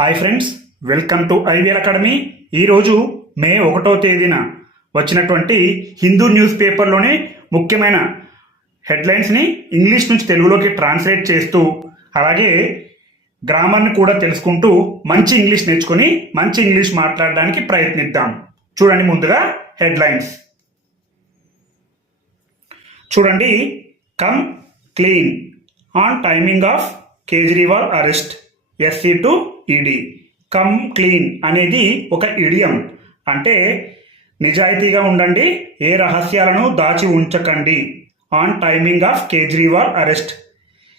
Hi friends welcome to IVR academy. ఈరోజు May ఒకటో తేదీన వచ్చినటువంటి హిందూ న్యూస్ పేపర్లోనే ముఖ్యమైన హెడ్లైన్స్ని ఇంగ్లీష్ నుంచి తెలుగులోకి ట్రాన్స్లేట్ చేస్తూ అలాగే గ్రామర్ని కూడా తెలుసుకుంటూ మంచి ఇంగ్లీష్ నేర్చుకొని మంచి ఇంగ్లీష్ మాట్లాడడానికి ప్రయత్నిద్దాం. చూడండి ముందుగా హెడ్లైన్స్. చూడండి come clean on timing of Kejriwal arrest SC to ED come clean అనేది ఒక ఇడియం అంటే నిజాయితీగా ఉండండి ఏ రహస్యాలను దాచి ఉంచకండి. On timing of Kejriwal arrest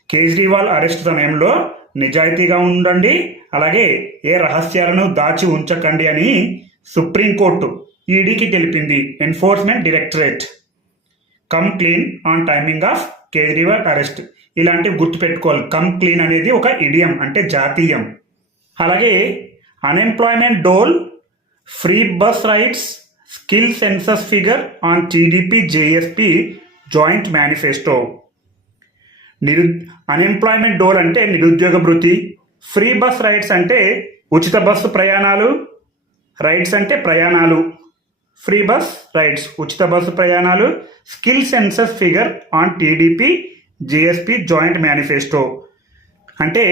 Kejriwal arrest సమయంలో నిజాయితీగా ఉండండి అలాగే ఏ రహస్యాలను దాచి ఉంచకండి అని సుప్రీంకోర్టు ఈడీకి తెలిపింది enforcement directorate come clean on timing of Kejriwal arrest ఇలాంటివి గుర్తుపెట్టుకోవాలి. కమ్ క్లీన్ అనేది ఒక ఇడియం అంటే జాతీయం. అలాగే unemployment dole free bus rides skill census figure on TDP JSP joint manifesto నిరు unemployment dole అంటే నిరుద్యోగ భృతి. ఫ్రీ బస్ రైడ్స్ అంటే ఉచిత బస్సు ప్రయాణాలు. రైడ్స్ అంటే ప్రయాణాలు. ఫ్రీ బస్ రైడ్స్ ఉచిత బస్సు ప్రయాణాలు. Skill census figure on TDP JSP joint manifesto అంటే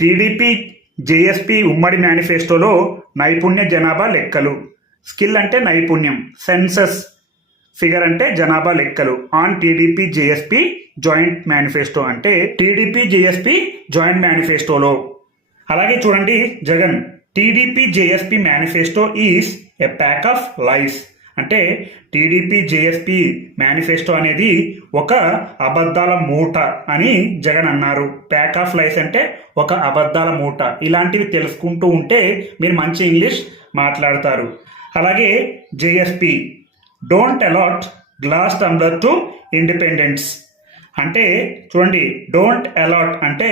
టీడీపీ జేఎస్పీ ఉమ్మడి మేనిఫెస్టోలో నైపుణ్య జనాభా లెక్కలు. స్కిల్ అంటే నైపుణ్యం సెన్సస్ ఫిగర్ అంటే జనాభా లెక్కలు. On TDP JSP joint manifesto అంటే టీడీపీ జేఎస్పీ జాయింట్ మేనిఫెస్టోలో. అలాగే చూడండి Jagan TDP JSP manifesto is a pack of lies అంటే టీడీపీ జేఎస్పీ మేనిఫెస్టో అనేది ఒక అబద్ధాల మూట అని జగన్ అన్నారు. ప్యాక్ ఆఫ్ లైఫ్ అంటే ఒక అబద్ధాల మూట. ఇలాంటివి తెలుసుకుంటూ ఉంటే మీరు మంచి ఇంగ్లీష్ మాట్లాడతారు. అలాగే JSP don't allot glass tumbler to independents అంటే చూడండి డోంట్ అలాట్ అంటే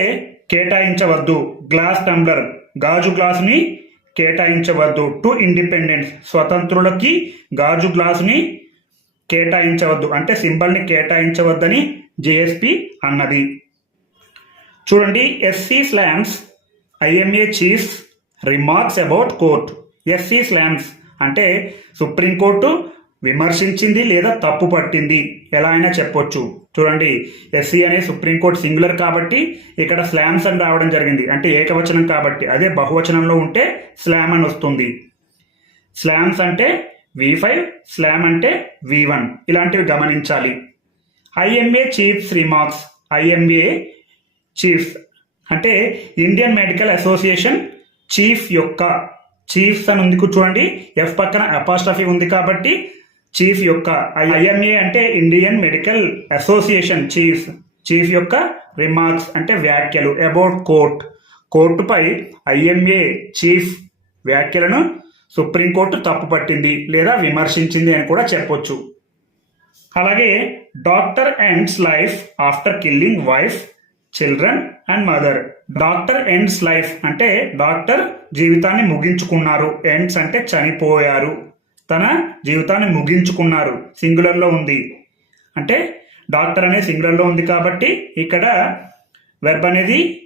కేటాయించవద్దు. గ్లాస్ టంబ్లర్ గాజు గ్లాసుని కేటాయించవద్దు. టు ఇండిపెండెన్స్ స్వతంత్రులకి గాజు గ్లాసుని కేటాయించవద్దు. అంటే సింబల్ని కేటాయించవద్దని జేఎస్పి అన్నది. చూడండి SC slams IMA chief remarks about court SC slams అంటే సుప్రీంకోర్టు విమర్శించింది లేదా తప్పు పట్టింది? ఎలా అయినా చెప్పొచ్చు. చూడండి ఎస్సీ అనే సుప్రీంకోర్టు సింగులర్ కాబట్టి ఇక్కడ స్లామ్స్ అని రావడం జరిగింది. అంటే ఏకవచనం కాబట్టి. అదే బహువచనంలో ఉంటే స్లామ్ అని వస్తుంది. స్లామ్స్ అంటే వి ఫైవ్ స్లామ్ అంటే వి వన్. ఇలాంటివి గమనించాలి. IMA chiefs remarks. IMA chiefs. అంటే ఇండియన్ మెడికల్ అసోసియేషన్ చీఫ్ యొక్క చీఫ్స్ అని ఉంది చూడండి ఎఫ్ పక్కన అపాస్ట్రఫీ ఉంది కాబట్టి చీఫ్ యొక్క ఐఎంఏ అంటే Indian medical association chief chief యొక్క రిమార్క్స్ అంటే వ్యాఖ్యలు అబౌట్ కోర్ట్. కోర్టుపై ఐఎంఏ చీఫ్ వ్యాఖ్యలను సుప్రీంకోర్టు తప్పుపట్టింది లేదా విమర్శించింది అని కూడా చెప్పొచ్చు. అలాగే doctor ends life after killing wife children and mother. Doctor ends life అంటే డాక్టర్ జీవితాన్ని ముగించుకున్నారు. ఎండ్స్ అంటే చనిపోయారు. తన జీవితాన్ని ముగించుకున్నారు. సింగులర్లో ఉంది. అంటే డాక్టర్ అనే సింగులర్లో ఉంది కాబట్టి ఇక్కడ వెర్బ్ అనేది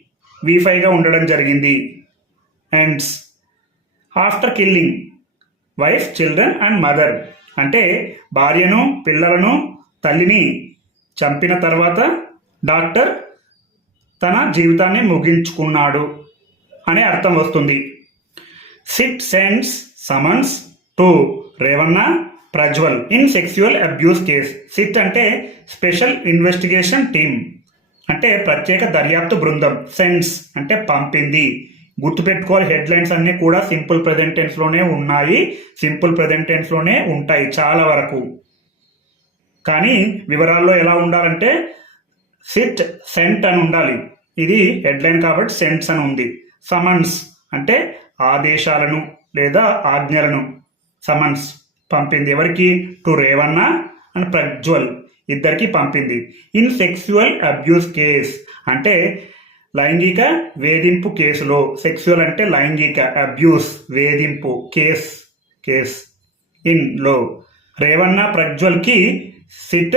వీఫైగా ఉండడం జరిగింది. Ends after killing wife children and mother అంటే భార్యను పిల్లలను తల్లిని చంపిన తర్వాత డాక్టర్ తన జీవితాన్ని ముగించుకున్నాడు అనే అర్థం వస్తుంది. SIT sends summons to Revanna Prajwal in sexual abuse case SIT అంటే స్పెషల్ ఇన్వెస్టిగేషన్ టీమ్. అంటే ప్రత్యేక దర్యాప్తు బృందం. సెన్స్ అంటే పంపింది. గుర్తుపెట్టుకోవాలి హెడ్లైన్స్ అన్నీ కూడా సింపుల్లోనే ఉన్నాయి. సింపుల్లోనే ఉంటాయి చాలా వరకు. కానీ వివరాల్లో ఎలా ఉండాలంటే సిట్ సెంట్ అని ఉండాలి. ఇది హెడ్లైన్ కాబట్టి సెంట్స్ అని ఉంది. సమన్స్ అంటే ఆదేశాలను లేదా ఆజ్ఞలను. సమన్స్ పంపింది ఎవరికి? టు రేవన్న అండ్ ప్రజ్వల్ ఇద్దరికి పంపింది. ఇన్ సెక్సువల్ అబ్యూస్ కేస్ అంటే లైంగిక వేధింపు కేసులో సెక్సువల్ అంటే లైంగిక అబ్యూస్ వేధింపు కేస్ కేస్ ఇన్లో. రేవన్న ప్రజ్వల్కి సిట్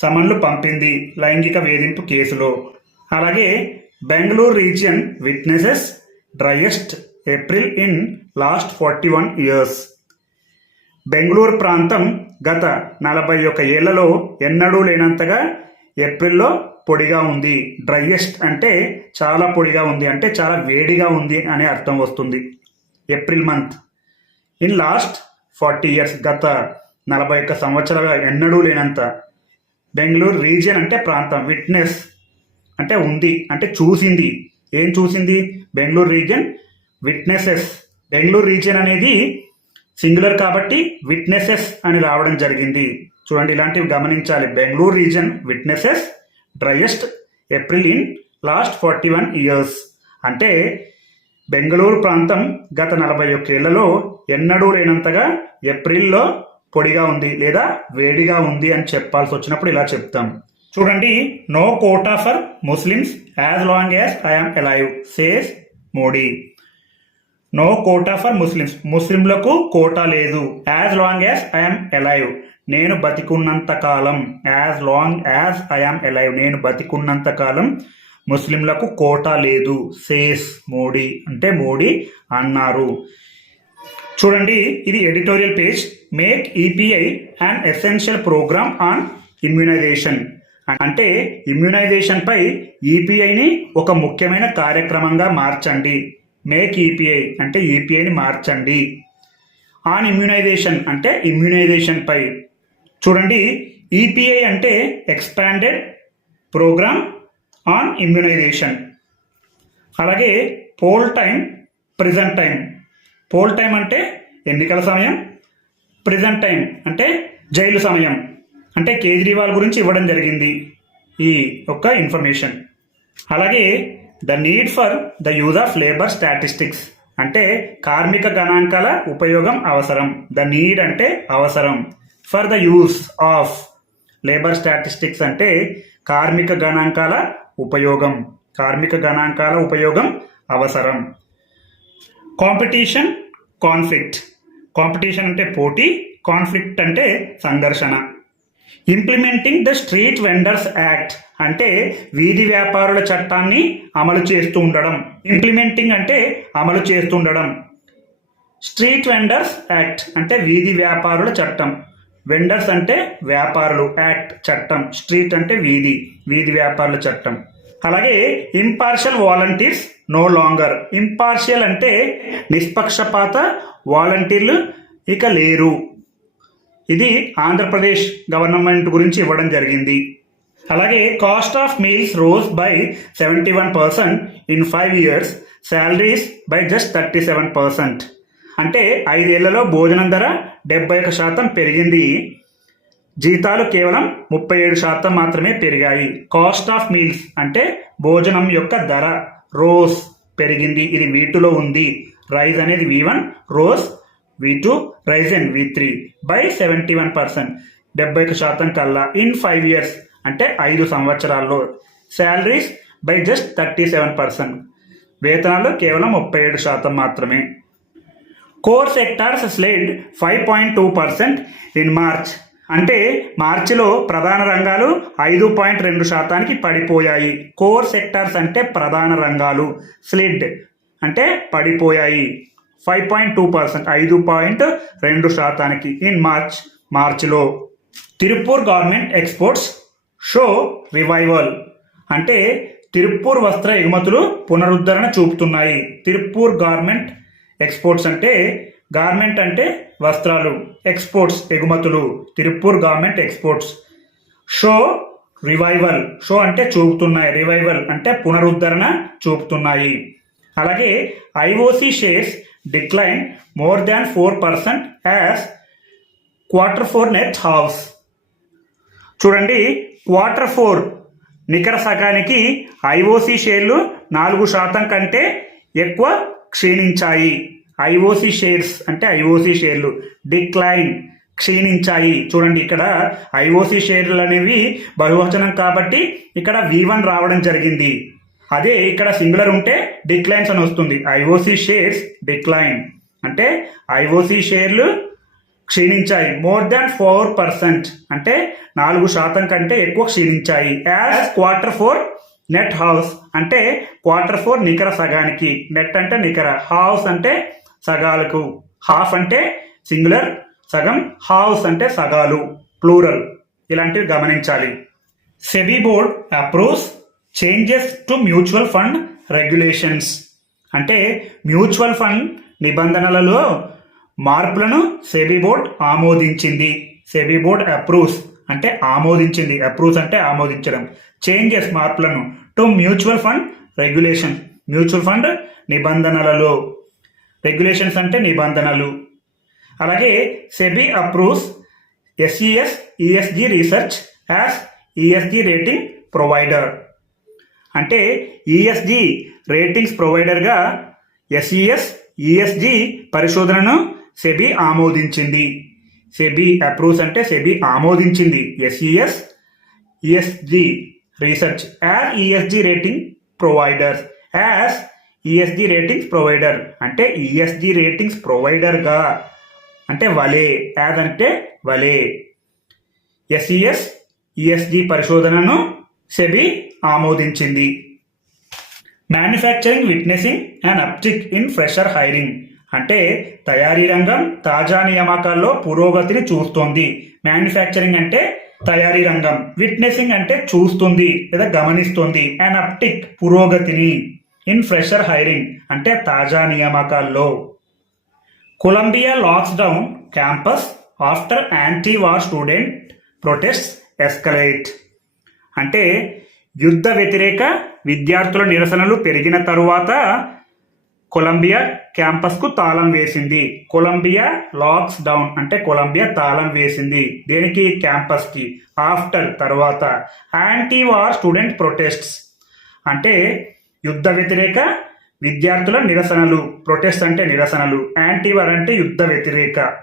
సమన్లు పంపింది లైంగిక వేధింపు కేసులో. అలాగే Bengaluru region witnesses driest April in last forty one years. Bengaluru ప్రాంతం గత నలభై ఒక ఏళ్ళలో ఎన్నడూ లేనంతగా ఏప్రిల్లో పొడిగా ఉంది. డ్రైయెస్ట్ అంటే చాలా పొడిగా ఉంది అంటే చాలా వేడిగా ఉంది అనే అర్థం వస్తుంది. April month. In last forty years గత నలభై ఒక్క సంవత్సరాలుగా ఎన్నడూ లేనంత బెంగళూరు రీజియన్ అంటే ప్రాంతం. విట్నెస్ అంటే ఉంది అంటే చూసింది. ఏం చూసింది? Bengaluru region witnesses. Bengaluru region అనేది సింగులర్ కాబట్టి విట్నెసెస్ అని రావడం జరిగింది. చూడండి ఇలాంటివి గమనించాలి. Bengaluru region witnesses driest April in last forty one years అంటే బెంగళూరు ప్రాంతం గత నలభై ఒక్కేళ్ళలో ఎన్నడూ లేనంతగా ఏప్రిల్లో పొడిగా ఉంది లేదా వేడిగా ఉంది అని చెప్పాల్సి వచ్చినప్పుడు ఇలా చెప్తాం. చూడండి no quota for Muslims as long as I'm alive says Modi no quota for Muslims ముస్లింలకు కోటా లేదు. As long as I'm alive నేను బతికున్నంత కాలం. As long as I'm alive నేను బతికున్నంత కాలం ముస్లింలకు కోటా లేదు. సేస్ మోడీ. అంటే మోడీ అన్నారు. చూడండి ఇది editorial page. Make EPI and essential programme on immunization అంటే ఇమ్యునైజేషన్ పై ఈపీఐని ఒక ముఖ్యమైన కార్యక్రమంగా మార్చండి. మేక్ ఈపీఐ అంటే ఈపీఐని మార్చండి. ఆన్ ఇమ్యూనైజేషన్ అంటే ఇమ్యునైజేషన్ పై. చూడండి ఈపీఐ అంటే ఎక్స్పాండెడ్ ప్రోగ్రామ్ ఆన్ ఇమ్యునైజేషన్ అలాగే poll time present time poll time అంటే ఎన్నికల సమయం ప్రిజెంట్ టైం అంటే జైలు సమయం. అంటే కేజ్రీవాల్ గురించి ఇవ్వడం జరిగింది ఈ యొక్క ఇన్ఫర్మేషన్ అలాగే the need for the use of labour statistics అంటే కార్మిక గణాంకాల ఉపయోగం అవసరం. ద నీడ్ అంటే అవసరం. For the use of labour statistics అంటే కార్మిక గణాంకాల ఉపయోగం. కార్మిక గణాంకాల ఉపయోగం అవసరం. కాంపిటీషన్ కాన్ఫ్లిక్ట్ కాంపిటీషన్ అంటే పోటీ కాన్ఫ్లిక్ట్ అంటే సంఘర్షణ. Implementing the street vendors act అంటే వీధి వ్యాపారుల చట్టాన్ని అమలు చేస్తూ ఉండడం. ఇంప్లిమెంటింగ్ అంటే అమలు చేస్తూ ఉండడం. స్ట్రీట్ వెండర్స్ యాక్ట్ అంటే వీధి వ్యాపారుల చట్టం. వెండర్స్ అంటే వ్యాపారులు యాక్ట్ చట్టం. స్ట్రీట్ అంటే వీధి వీధి వ్యాపారుల చట్టం. అలాగే impartial volunteers no longer impartial అంటే నిష్పక్షపాత వాలంటీర్లు ఇక లేరు. ఇది ఆంధ్రప్రదేశ్ గవర్నమెంట్ గురించి ఇవ్వడం జరిగింది. అలాగే cost of meals rose by seventy one percent in five years salaries by just thirty seven percent అంటే ఐదేళ్ళలో భోజనం ధర డెబ్బై ఒక శాతం పెరిగింది. జీతాలు కేవలం ముప్పై ఏడు శాతం మాత్రమే పెరిగాయి. కాస్ట్ ఆఫ్ మీల్స్ అంటే భోజనం యొక్క ధర రోజ్ పెరిగింది. ఇది వీటిలో ఉంది. రైజ్ అనేది V one rose V two rise and V three by seventy one percent డెబ్బై ఒక శాతం కల్లా. ఇన్ ఫైవ్ ఇయర్స్ అంటే ఐదు సంవత్సరాల్లో salaries by just thirty seven percent. వేతనాలు కేవలం ముప్పై ఏడు శాతం మాత్రమే. Core sectors slid five point two percent in March. అంటే మార్చిలో ప్రధాన రంగాలు ఐదు పాయింట్ రెండు శాతానికి పడిపోయాయి. కోర్ సెక్టార్స్ అంటే ప్రధాన రంగాలు. స్లిడ్ అంటే పడిపోయాయి. ఫైవ్ పాయింట్ టూ పర్సెంట్ ఐదు పాయింట్ రెండు శాతానికి ఇన్ మార్చ్. మార్చిలో Tirupur garment exports show revival అంటే తిరుపూర్ వస్త్ర ఎగుమతులు పునరుద్ధరణ చూపుతున్నాయి. తిరుపూర్ గార్మెంట్ ఎక్స్పోర్ట్స్ అంటే గార్మెంట్ అంటే వస్త్రాలు ఎక్స్పోర్ట్స్ ఎగుమతులు Tirupur garment exports. Show revival show అంటే చూపుతున్నాయి రివైవల్ అంటే పునరుద్ధరణ చూపుతున్నాయి. అలాగే IOC shares decline more than four percent as quarter four net halves. చూడండి క్వార్టర్ ఫోర్ నికర సగానికి ఐఓసి షేర్లు నాలుగు శాతం కంటే ఎక్కువ క్షీణించాయి. ఐఓసి షేర్స్ అంటే ఐఓసి షేర్లు డిక్లైన్ క్షీణించాయి. చూడండి ఇక్కడ ఐఓసి షేర్లు అనేవి బహువచనం కాబట్టి ఇక్కడ వి వన్ రావడం జరిగింది. అదే ఇక్కడ సింగులర్ ఉంటే డిక్లైన్స్ అని వస్తుంది. ఐఓసి షేర్స్ డిక్లైన్ అంటే ఐఓసి షేర్లు క్షీణించాయి. మోర్ దాన్ ఫోర్ పర్సెంట్ అంటే నాలుగు శాతం కంటే ఎక్కువ క్షీణించాయి. As quarter four net halves అంటే క్వార్టర్ ఫోర్ నికర సగానికి. నెట్ అంటే నికర. హౌస్ అంటే సగాలకు. హాఫ్ అంటే సింగులర్ సగం హౌస్ అంటే సగాలు. ప్లూరల్ ఇలాంటివి గమనించాలి. SEBI board approves changes to mutual fund regulations అంటే మ్యూచువల్ ఫండ్ నిబంధనలలో మార్పులను సెబీ బోర్డ్ ఆమోదించింది. సెబీ బోర్డ్ అప్రూవ్స్ అంటే ఆమోదించింది. అప్రూవ్స్ అంటే ఆమోదించడం. చేంజెస్ మార్పులను. To mutual fund regulation. Mutual fund నిబంధనలలో. Regulations అంటే నిబంధనలు. అలాగే SEBI approves SES ESG research as ESG rating provider. అంటే ఈఎస్జి రేటింగ్స్ ప్రొవైడర్గా ఎస్ఈఎస్ ఈఎస్జి పరిశోధనను సెబీ ఆమోదించింది. సెబీ అప్రూవ్స్ అంటే సెబీ ఆమోదించింది. SES ESG research as ESG rating providers. As ESG ratings provider అంటే ఈఎస్జి రేటింగ్స్ ప్రొవైడర్గా. అంటే వలే. యాజ్ అంటే వలే. ఎస్ఈఎస్ ఈఎస్జి పరిశోధనను సెబీ ఆమోదించింది. Manufacturing witnessing and uptick in fresher hiring. అంటే తయారీ రంగం తాజా నియామకాల్లో పురోగతిని చూస్తోంది. మ్యానుఫ్యాక్చరింగ్ అంటే తయారీ రంగం విట్నెసింగ్ అంటే చూస్తుంది లేదా గమనిస్తుంది. అండ్ అప్టిక్ పురోగతిని. ఇన్ ఫ్రెషర్ హైరింగ్ అంటే తాజా నియామకాల్లో. Columbia locks down campus after anti war student protest escalate అంటే యుద్ధ వ్యతిరేక విద్యార్థుల నిరసనలు పెరిగిన తరువాత కొలంబియా క్యాంపస్కు తాళం వేసింది. కొలంబియా లాక్స్ డౌన్ అంటే కొలంబియా తాళం వేసింది. దేనికి? క్యాంపస్కి. ఆఫ్టర్ తర్వాత. యాంటీ వార్ స్టూడెంట్ ప్రొటెస్ట్స్ అంటే యుద్ధ వ్యతిరేక విద్యార్థుల నిరసనలు. ప్రొటెస్ట్ అంటే నిరసనలు. యాంటీ వార్ అంటే యుద్ధ వ్యతిరేక.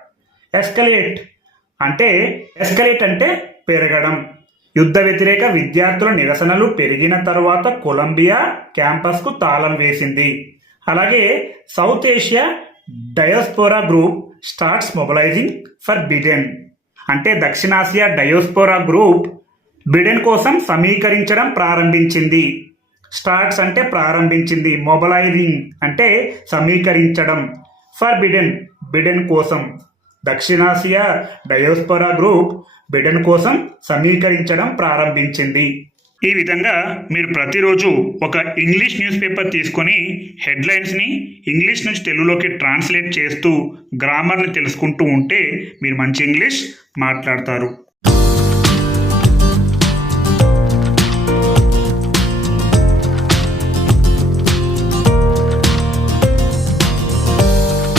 ఎస్కలేట్ అంటే ఎస్కలేట్ అంటే పెరగడం. యుద్ధ వ్యతిరేక విద్యార్థుల నిరసనలు పెరిగిన తర్వాత కొలంబియా క్యాంపస్కు తాళం వేసింది. అలాగే South Asia diaspora group starts mobilizing for Biden. అంటే దక్షిణాసియా డయోస్పోరా గ్రూప్ బిడెన్ కోసం సమీకరించడం ప్రారంభించింది. స్టార్ట్స్ అంటే ప్రారంభించింది మొబలైజింగ్ అంటే సమీకరించడం. ఫర్ బిడెన్ బిడెన్ కోసం. దక్షిణాసియా డయోస్పోరా గ్రూప్ బిడెన్ కోసం సమీకరించడం ప్రారంభించింది. ఈ విధంగా మీరు ప్రతిరోజు ఒక ఇంగ్లీష్ న్యూస్ పేపర్ తీసుకొని హెడ్లైన్స్ని ఇంగ్లీష్ నుంచి తెలుగులోకి ట్రాన్స్లేట్ చేస్తూ గ్రామర్ని తెలుసుకుంటూ ఉంటే మీరు మంచి ఇంగ్లీష్ మాట్లాడతారు.